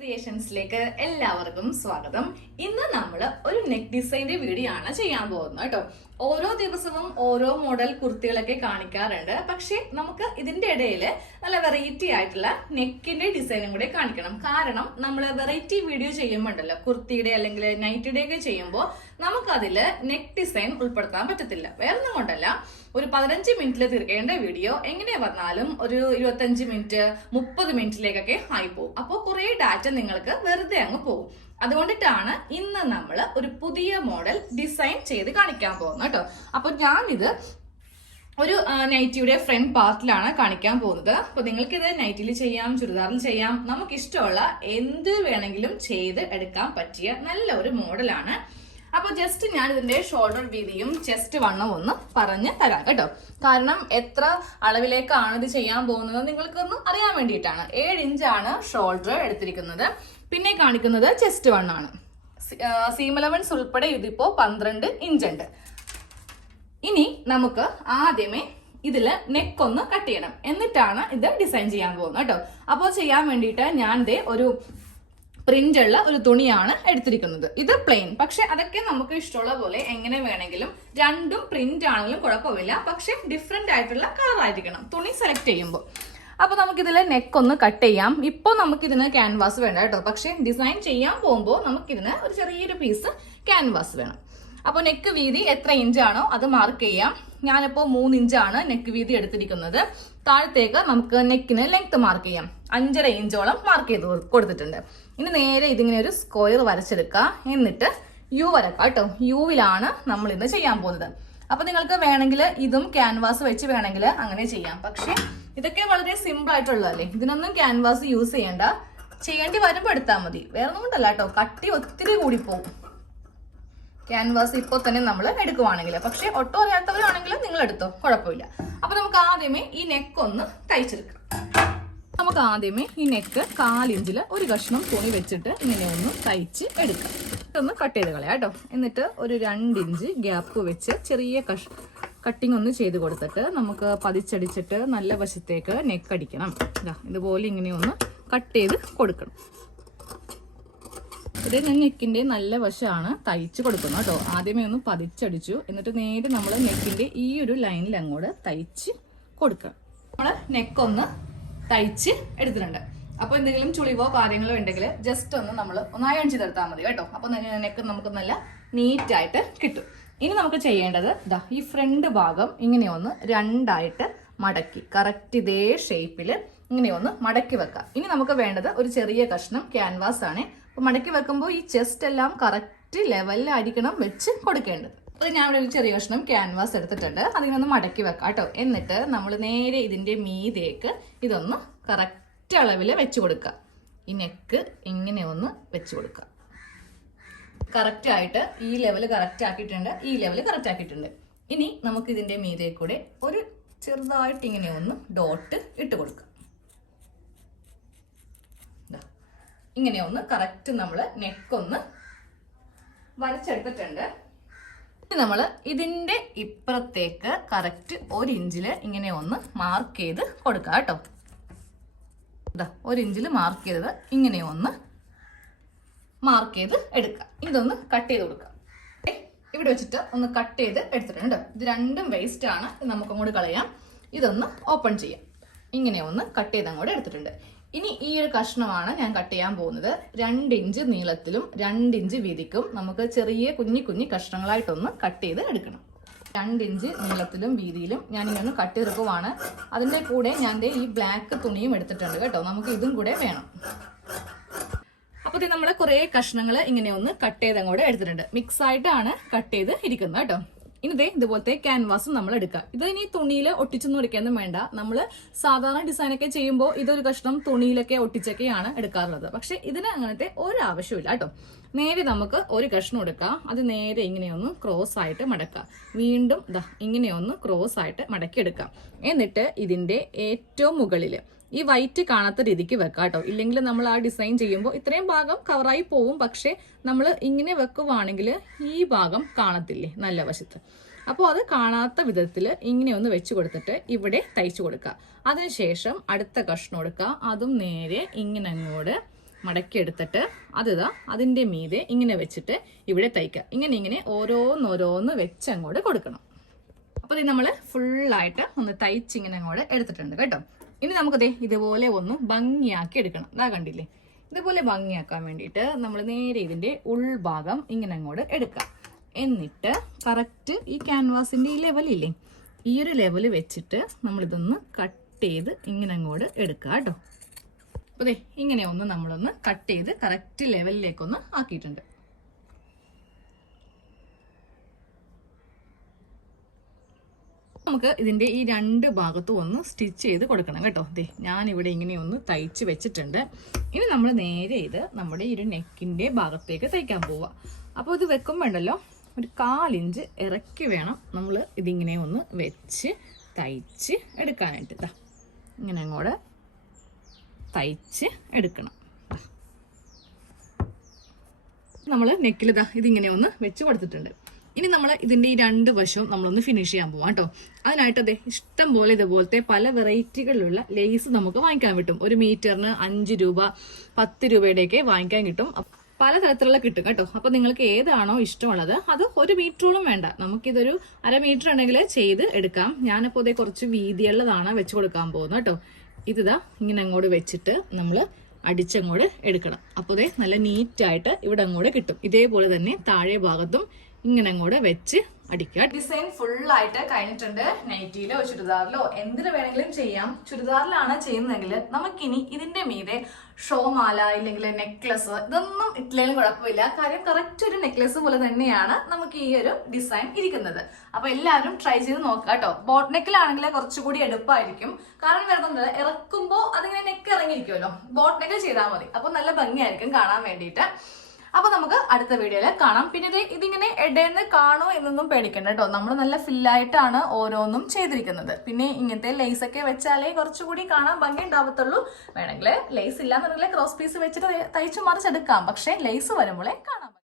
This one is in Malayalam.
ക്രിയേഷൻസിലേക്ക് എല്ലാവർക്കും സ്വാഗതം. ഇന്ന് നമ്മൾ ഒരു നെക്ക് ഡിസൈൻ്റെ വീഡിയോ ആണ് ചെയ്യാൻ പോകുന്നത് കേട്ടോ. ഓരോ ദിവസവും ഓരോ മോഡൽ കുർത്തികളൊക്കെ കാണിക്കാറുണ്ട്. പക്ഷെ നമുക്ക് ഇതിന്റെ ഇടയിൽ നല്ല വെറൈറ്റി ആയിട്ടുള്ള നെക്കിന്റെ ഡിസൈനും കൂടെ കാണിക്കണം. കാരണം നമ്മൾ വെറൈറ്റി വീഡിയോ ചെയ്യുമ്പോൾ ഉണ്ടല്ലോ, കുർത്തിയുടെ അല്ലെങ്കിൽ നൈറ്റിയുടെ ഒക്കെ ചെയ്യുമ്പോൾ നമുക്കതിൽ നെക്ക് ഡിസൈൻ ഉൾപ്പെടുത്താൻ പറ്റത്തില്ല. വേറൊന്നും കൊണ്ടല്ല, ഒരു 15 മിനിറ്റിൽ തീർക്കേണ്ട വീഡിയോ എങ്ങനെ വന്നാലും ഒരു 25 മിനിറ്റ് 30 മിനിറ്റിലേക്കൊക്കെ ആയി പോകും. അപ്പോൾ കുറെ ഡാറ്റ നിങ്ങൾക്ക് വെറുതെ അങ്ങ് പോകും. അതുകൊണ്ടിട്ടാണ് ഇന്ന് നമ്മൾ ഒരു പുതിയ മോഡൽ ഡിസൈൻ ചെയ്ത് കാണിക്കാൻ പോകുന്നത് കേട്ടോ. അപ്പൊ ഞാനിത് ഒരു നൈറ്റിയുടെ ഫ്രണ്ട് പാർട്ടിലാണ് കാണിക്കാൻ പോകുന്നത്. അപ്പൊ നിങ്ങൾക്ക് ഇത് നൈറ്റിൽ ചെയ്യാം, ചുരിദാറിൽ ചെയ്യാം, നമുക്ക് ഇഷ്ടമുള്ള എന്ത് വേണമെങ്കിലും ചെയ്ത് എടുക്കാൻ പറ്റിയ നല്ല ഒരു മോഡലാണ്. അപ്പൊ ജസ്റ്റ് ഞാൻ ഇതിന്റെ ഷോൾഡർ വീതിയും ചെസ്റ്റ് വണ്ണവും ഒന്ന് പറഞ്ഞ് തരാം കേട്ടോ. കാരണം എത്ര അളവിലേക്കാണ് ഇത് ചെയ്യാൻ പോകുന്നത് നിങ്ങൾക്കൊന്ന് അറിയാൻ വേണ്ടിയിട്ടാണ്. 7 ഇഞ്ചാണ് ഷോൾഡർ എടുത്തിരിക്കുന്നത്. പിന്നെ കാണിക്കുന്നത് ചെസ്റ്റ് വണ്ണാണ്. സീം അലവൻസ് ഉൾപ്പെടെ ഇതിപ്പോ 12 ഇഞ്ചുണ്ട്. ഇനി നമുക്ക് ആദ്യമേ ഇതില് നെക്ക് ഒന്ന് കട്ട് ചെയ്യണം, എന്നിട്ടാണ് ഇത് ഡിസൈൻ ചെയ്യാൻ പോകുന്നത് കേട്ടോ. അപ്പോൾ ചെയ്യാൻ വേണ്ടിയിട്ട് ഞാൻ ഒരു പ്രിന്റ് ഉള്ള ഒരു തുണിയാണ് എടുത്തിരിക്കുന്നത്. ഇത് പ്ലെയിൻ, പക്ഷെ അതൊക്കെ നമുക്ക് ഇഷ്ടമുള്ള പോലെ എങ്ങനെ വേണമെങ്കിലും, രണ്ടും പ്രിന്റ് ആണെങ്കിലും കുഴപ്പമില്ല. പക്ഷെ ഡിഫറെന്റ് ആയിട്ടുള്ള കളർ ആയിരിക്കണം തുണി സെലക്ട് ചെയ്യുമ്പോൾ. അപ്പൊ നമുക്കിതിൽ നെക്ക് ഒന്ന് കട്ട് ചെയ്യാം. ഇപ്പോൾ നമുക്കിതിന് ക്യാൻവാസ് വേണ്ട കേട്ടോ. പക്ഷെ ഡിസൈൻ ചെയ്യാൻ പോകുമ്പോൾ നമുക്കിതിന് ഒരു ചെറിയൊരു പീസ് ക്യാൻവാസ് വേണം. അപ്പോൾ നെക്ക് വീതി എത്ര ഇഞ്ചാണോ അത് മാർക്ക് ചെയ്യാം. ഞാനിപ്പോൾ 3 ഇഞ്ചാണ് നെക്ക് വീതി എടുത്തിരിക്കുന്നത്. താഴത്തേക്ക് നമുക്ക് നെക്കിന് ലെങ്ത് മാർക്ക് ചെയ്യാം. 5.5 ഇഞ്ചോളം മാർക്ക് ചെയ്ത് കൊടുത്തിട്ടുണ്ട്. ഇനി നേരെ ഇതിങ്ങനെ ഒരു സ്ക്വയർ വരച്ചെടുക്കുക. എന്നിട്ട് യു വരക്കാം കേട്ടോ. യുവിലാണ് നമ്മൾ ഇന്ന് ചെയ്യാൻ പോകുന്നത്. അപ്പൊ നിങ്ങൾക്ക് വേണമെങ്കിൽ ഇതും ക്യാൻവാസ് വെച്ച് വേണമെങ്കിൽ അങ്ങനെ ചെയ്യാം. പക്ഷെ ഇതൊക്കെ വളരെ സിമ്പിൾ ആയിട്ടുള്ളതല്ലേ, ഇതിനൊന്നും ക്യാൻവാസ് യൂസ് ചെയ്യേണ്ട. ചെയ്യേണ്ടി വരുമ്പോൾ എടുത്താൽ മതി. വേറെ ഒന്നും കൊണ്ടല്ല കേട്ടോ, കട്ടി ഒത്തിരി കൂടിപ്പോവും ക്യാൻവാസ് ഇപ്പോൾ തന്നെ നമ്മൾ എടുക്കുവാണെങ്കിൽ. പക്ഷെ ഒട്ടും അറിയാത്തവരാണെങ്കിൽ നിങ്ങൾ എടുത്തോ, കുഴപ്പമില്ല. അപ്പൊ നമുക്ക് ആദ്യമേ ഈ നെക്ക് ഒന്ന് തയ്ച്ചെടുക്കാം. നമുക്ക് ആദ്യമേ ഈ നെക്ക് 1/4 ഇഞ്ചിൽ ഒരു കഷ്ണം തുണി വെച്ചിട്ട് ഇങ്ങനെ ഒന്ന് തയ്ച്ച് എടുക്കാം. ഇതൊന്ന് കട്ട് ചെയ്ത് കളയാം കേട്ടോ. എന്നിട്ട് ഒരു 2 ഇഞ്ച് ഗ്യാപ്പ് വെച്ച് ചെറിയ കട്ടിങ് ഒന്ന് ചെയ്ത് കൊടുത്തിട്ട് നമുക്ക് പതിച്ചടിച്ചിട്ട് നല്ല വശത്തേക്ക് നെക്ക് അടിക്കണം. ഇതുപോലെ ഇങ്ങനെ ഒന്ന് കട്ട് ചെയ്ത് കൊടുക്കണം. ഇത് ഞാൻ നെക്കിന്റെ നല്ല വശമാണ് തയ്ച്ച് കൊടുക്കുന്നത് കേട്ടോ. ആദ്യമേ ഒന്ന് പതിച്ചടിച്ചു, എന്നിട്ട് നേരെ നമ്മൾ നെക്കിന്റെ ഈ ഒരു ലൈനിൽ അങ്ങോട്ട് തയ്ച്ച് കൊടുക്കണം. നമ്മൾ നെക്കൊന്ന് തയ്ച്ച് എടുത്തിട്ടുണ്ട്. അപ്പൊ എന്തെങ്കിലും ചുളിവോ കാര്യങ്ങളോ ഉണ്ടെങ്കിൽ ജസ്റ്റ് ഒന്ന് നമ്മൾ അയൺ ചെയ്തെടുത്താൽ മതി കേട്ടോ. അപ്പൊ നെക്ക് നമുക്ക് നല്ല നീറ്റായിട്ട് കിട്ടും. ഇനി നമുക്ക് ചെയ്യേണ്ടത് ഈ ഫ്രണ്ട് ഭാഗം ഇങ്ങനെ ഒന്ന് 2ആയിട്ട് മടക്കി കറക്റ്റ് ഇതേ ഷേപ്പിൽ ഇങ്ങനെ ഒന്ന് മടക്കി വെക്കാം. ഇനി നമുക്ക് വേണ്ടത് ഒരു ചെറിയ കഷ്ണം ക്യാൻവാസ് ആണ്. അപ്പൊ മടക്കി വെക്കുമ്പോൾ ഈ ചെസ്റ്റ് എല്ലാം കറക്റ്റ് ലെവലിലായിരിക്കണം വെച്ച് കൊടുക്കേണ്ടത്. അത് ഞാൻ ഇവിടെ ഒരു ചെറിയ കഷ്ണം ക്യാൻവാസ് എടുത്തിട്ടുണ്ട്. അതിനൊന്ന് മടക്കി വെക്കാം കേട്ടോ. എന്നിട്ട് നമ്മൾ നേരെ ഇതിന്റെ മീതേക്ക് ഇതൊന്ന് കറക്റ്റ് അളവിൽ വെച്ച് കൊടുക്കുക. ഈ നെക്ക് ഇങ്ങനെ ഒന്ന് വെച്ച് കൊടുക്കുക. കറക്റ്റ് ആയിട്ട് ഈ ലെവൽ കറക്റ്റ് ആക്കിയിട്ടുണ്ട്, ഈ ലെവൽ കറക്റ്റ് ആക്കിയിട്ടുണ്ട്. ഇനി നമുക്ക് ഇതിന്റെ മീതെ കൂടെ ഒരു ചെറുതായിട്ട് ഇങ്ങനെ ഒന്ന് ഡോട്ട് ഇട്ട് കൊടുക്കുക. ഇങ്ങനെ ഒന്ന് കറക്റ്റ് നമ്മൾ നെക്കൊന്ന് വരച്ചെടുത്തിട്ടുണ്ട്. നമ്മൾ ഇതിന്റെ ഇപ്പുറത്തേക്ക് കറക്റ്റ് 1 ഇഞ്ചിൽ ഇങ്ങനെ ഒന്ന് മാർക്ക് ചെയ്ത് കൊടുക്കുക കേട്ടോ. 1 ഇഞ്ചിൽ മാർക്ക് ചെയ്തത് ഇങ്ങനെ ഒന്ന് മാർക്ക് ചെയ്ത് എടുക്കുക. ഇതൊന്ന് കട്ട് ചെയ്ത് കൊടുക്കുക. ഇവിടെ വെച്ചിട്ട് ഒന്ന് കട്ട് ചെയ്ത് എടുത്തിട്ടുണ്ട്. ഇത് രണ്ടും വേസ്റ്റ് ആണ്, നമുക്ക് അങ്ങോട്ട് കളയാം. ഇതൊന്ന് ഓപ്പൺ ചെയ്യാം. ഇങ്ങനെ ഒന്ന് കട്ട് ചെയ്ത് അങ്ങോട്ട് എടുത്തിട്ടുണ്ട്. ഇനി ഈ ഒരു കഷ്ണമാണ് ഞാൻ കട്ട് ചെയ്യാൻ പോകുന്നത്. 2 ഇഞ്ച് നീളത്തിലും 2 ഇഞ്ച് വീതിക്കും നമുക്ക് ചെറിയ കുഞ്ഞി കഷ്ണങ്ങളായിട്ടൊന്ന് കട്ട് ചെയ്ത് എടുക്കണം. 2 ഇഞ്ച് നീളത്തിലും വീതിയിലും ഞാൻ ഇങ്ങനെ കട്ട് ചെയ്തെടുക്കുവാണ്. അതിന്റെ കൂടെ ഞാൻ ഈ ബ്ലാക്ക് തുണിയും എടുത്തിട്ടുണ്ട് കേട്ടോ. നമുക്ക് ഇതും കൂടെ വേണം. അപ്പൊ നമ്മൾ കുറെ കഷ്ണങ്ങൾ ഇങ്ങനെ ഒന്ന് കട്ട് ചെയ്ത് അങ്ങോട്ട് എടുത്തിട്ടുണ്ട്. മിക്സ് ആയിട്ടാണ് കട്ട് ചെയ്ത് ഇരിക്കുന്നത് കേട്ടോ. ഇനി ഇതുപോലത്തെ ക്യാൻവാസും നമ്മൾ എടുക്കുക. ഇത് ഇനി തുണിയിൽ ഒട്ടിച്ചൊന്നും എടുക്കാനും വേണ്ട. നമ്മൾ സാധാരണ ഡിസൈനൊക്കെ ചെയ്യുമ്പോൾ ഇതൊരു കഷ്ണം തുണിയിലൊക്കെ ഒട്ടിച്ചൊക്കെയാണ് എടുക്കാറുള്ളത്. പക്ഷെ ഇതിന് അങ്ങനത്തെ ഒരു ആവശ്യമില്ല കേട്ടോ. നേരെ നമുക്ക് ഒരു കഷ്ണം എടുക്കാം. അത് നേരെ ഇങ്ങനെയൊന്ന് ക്രോസ് ആയിട്ട് മടക്കാം. വീണ്ടും ഇങ്ങനെയൊന്ന് ക്രോസ് ആയിട്ട് മടക്കിയെടുക്കാം. എന്നിട്ട് ഇതിന്റെ ഏറ്റവും മുകളിൽ ഈ വൈറ്റ് കാണാത്ത രീതിക്ക് വെക്കാം കേട്ടോ. ഇല്ലെങ്കിൽ നമ്മൾ ആ ഡിസൈൻ ചെയ്യുമ്പോൾ ഇത്രയും ഭാഗം കവറായി പോവും. പക്ഷെ നമ്മൾ ഇങ്ങനെ വെക്കുവാണെങ്കിൽ ഈ ഭാഗം കാണത്തില്ലേ നല്ല വശത്ത്. അപ്പോൾ അത് കാണാത്ത വിധത്തിൽ ഇങ്ങനെ ഒന്ന് വെച്ച് കൊടുത്തിട്ട് ഇവിടെ തയ്ച്ചു കൊടുക്കുക. അതിനുശേഷം അടുത്ത കഷ്ണം എടുക്കുക. അതും നേരെ ഇങ്ങനെ അങ്ങോട്ട് മടക്കി എടുത്തിട്ട് അതിൻ്റെ മീതെ ഇങ്ങനെ വെച്ചിട്ട് ഇവിടെ തയ്ക്കുക. ഇങ്ങനെ ഓരോന്നോരോന്ന് വെച്ച് അങ്ങോട്ട് കൊടുക്കണം. അപ്പോൾ ഇത് നമ്മൾ ഫുള്ളായിട്ട് ഒന്ന് തയ്ച്ചിങ്ങനെ അങ്ങോട്ട് എടുത്തിട്ടുണ്ട് കേട്ടോ. ഇനി നമുക്കത് ഇതുപോലെ ഒന്ന് ഭംഗിയാക്കി എടുക്കണം. ഇതാ കണ്ടില്ലേ, ഇതുപോലെ ഭംഗിയാക്കാൻ വേണ്ടിയിട്ട് നമ്മൾ നേരെ ഇതിൻ്റെ ഉൾഭാഗം ഇങ്ങനെ അങ്ങോട്ട് എടുക്കാം. എന്നിട്ട് കറക്റ്റ് ഈ ക്യാൻവാസിൻ്റെ ഈ ലെവലില്ലേ, ഈ ഒരു ലെവൽ വെച്ചിട്ട് നമ്മളിതൊന്ന് കട്ട് ചെയ്ത് ഇങ്ങനെ അങ്ങോട്ട് എടുക്കുക കേട്ടോ. അപ്പോൾ അതെ ഇങ്ങനെ ഒന്ന് നമ്മളൊന്ന് കട്ട് ചെയ്ത് കറക്റ്റ് ലെവലിലേക്കൊന്ന് ആക്കിയിട്ടുണ്ട്. നമുക്ക് ഇതിൻ്റെ ഈ രണ്ട് ഭാഗത്തും ഒന്ന് സ്റ്റിച്ച് ചെയ്ത് കൊടുക്കണം കേട്ടോ. അതെ ഞാനിവിടെ ഇങ്ങനെ ഒന്ന് തയ്ച്ച് വെച്ചിട്ടുണ്ട്. ഇനി നമ്മൾ നേരെ ഇത് നമ്മുടെ ഈ ഒരു നെക്കിൻ്റെ ഭാഗത്തേക്ക് തയ്ക്കാൻ പോവുക. അപ്പോൾ ഇത് വെക്കുമ്പോണ്ടല്ലോ ഒരു 1/4 ഇഞ്ച് ഇറക്കി വേണം നമ്മൾ ഇതിങ്ങനെ ഒന്ന് വെച്ച് തയ്ച്ച് എടുക്കാനായിട്ട്. ഇതാ ഇങ്ങനെ അങ്ങോട്ട് തയ്ച്ച് എടുക്കണം. നമ്മൾ നെക്കിൽ ഇതിങ്ങനെ ഒന്ന് വെച്ച് കൊടുത്തിട്ടുണ്ട്. ഇനി നമ്മൾ ഇതിൻ്റെ ഈ രണ്ട് വശവും നമ്മളൊന്ന് ഫിനിഷ് ചെയ്യാൻ പോവാം കേട്ടോ. അതിനായിട്ട് അതെ ഇഷ്ടം പോലെ ഇതുപോലത്തെ പല വെറൈറ്റികളിലുള്ള ലേസ് നമുക്ക് വാങ്ങിക്കാൻ കിട്ടും. 1 മീറ്ററിന് 5 രൂപ 10 രൂപയുടെയൊക്കെ വാങ്ങിക്കാൻ കിട്ടും. പലതരത്തിലുള്ള കിട്ടും കേട്ടോ. അപ്പോൾ നിങ്ങൾക്ക് ഏതാണോ ഇഷ്ടമുള്ളത് അത് 1 മീറ്ററോളം വേണ്ട, നമുക്കിതൊരു 1/2 മീറ്റർ ഉണ്ടെങ്കിൽ ചെയ്ത് എടുക്കാം. ഞാനപ്പോൾ ഇതേ കുറച്ച് വീതിയുള്ളതാണ് വെച്ച് കൊടുക്കാൻ പോകുന്നത് കേട്ടോ. ഇതാ ഇങ്ങനെ അങ്ങോട്ട് വെച്ചിട്ട് നമ്മൾ അടിച്ചങ്ങോട്ട് എടുക്കണം. അപ്പോൾ ഇതേ നല്ല നീറ്റായിട്ട് ഇവിടെ അങ്ങോട്ട് കിട്ടും. ഇതേപോലെ തന്നെ താഴെ ഭാഗത്തും ഇങ്ങനെ അങ്ങോട്ട് വെച്ച് അടിക്കുക. ഡിസൈൻ ഫുള്ളായിട്ട് കഴിഞ്ഞിട്ടുണ്ട്. നൈറ്റിയിലോ ചുരിദാറിലോ എന്തിനു വേണമെങ്കിലും ചെയ്യാം. ചുരിദാറിലാണ് ചെയ്യുന്നതെങ്കിൽ നമുക്കിനി ഇതിന്റെ മീതെ ഷോമാല ഇല്ലെങ്കിൽ നെക്ലസ് ഇതൊന്നും ഇട്ടില്ലെങ്കിലും കുഴപ്പമില്ല. കാര്യം കറക്റ്റ് ഒരു നെക്ലസ് പോലെ തന്നെയാണ് നമുക്ക് ഈ ഒരു ഡിസൈൻ ഇരിക്കുന്നത്. അപ്പൊ എല്ലാവരും ട്രൈ ചെയ്ത് നോക്കുക കേട്ടോ. ബോട്ട് നെക്കിലാണെങ്കിൽ കുറച്ചുകൂടി എടുപ്പായിരിക്കും. കാരണം വരുന്നത് ഇറക്കുമ്പോൾ അതിങ്ങനെ നെക്ക് ഇറങ്ങിയിരിക്കുമല്ലോ. ബോട്ട് നെക്കിൽ ചെയ്താൽ മതി. അപ്പൊ നല്ല ഭംഗിയായിരിക്കും കാണാൻ വേണ്ടിയിട്ട്. അപ്പൊ നമുക്ക് അടുത്ത വീഡിയോയിൽ കാണാം. പിന്നെ ഇതിങ്ങനെ ഇടേന്ന് കാണോ എന്നൊന്നും പേടിക്കണ്ട കേട്ടോ. നമ്മൾ നല്ല ഫില്ലായിട്ടാണ് ഓരോന്നും ചെയ്തിരിക്കുന്നത്. പിന്നെ ഇങ്ങനത്തെ ലേസ് ഒക്കെ വെച്ചാലേ കുറച്ചുകൂടി കാണാൻ ഭംഗി ഉണ്ടാവത്തുള്ളൂ. വേണമെങ്കിൽ ലേസ് ഇല്ലാന്നുണ്ടെങ്കിൽ ക്രോസ് പീസ് വെച്ചിട്ട് തയ്ച്ചു മറിച്ചെടുക്കാം. പക്ഷെ ലേസ് വരുമ്പോഴേ കാണാം.